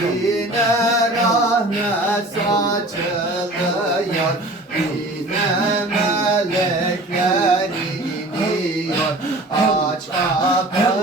Yine rahmet saçılıyor. Yine melekler iniyor. Aç kapı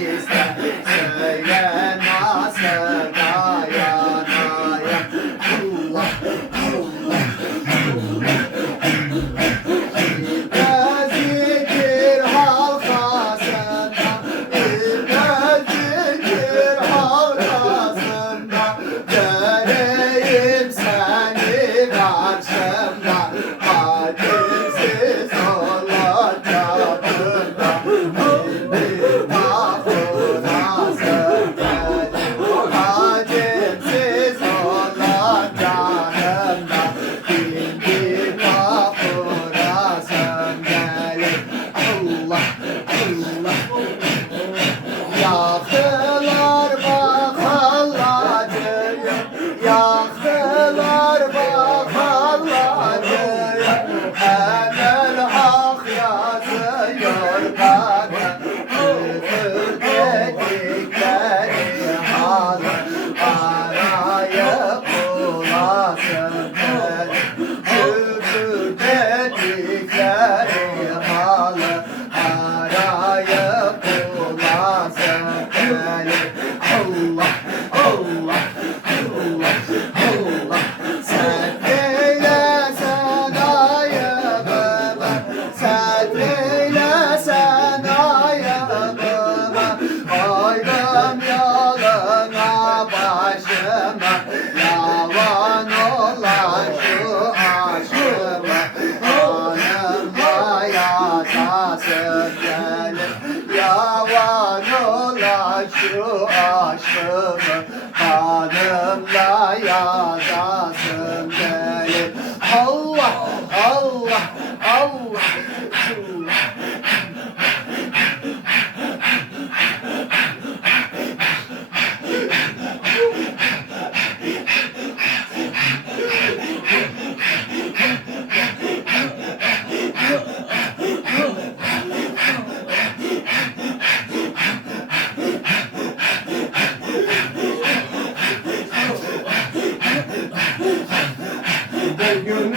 years. Karbala küfür dedikleri hal Arayı bulasın Küfür dedikleri şu aşkımı Hanımla yatasın gelir Allah Allah Allah You're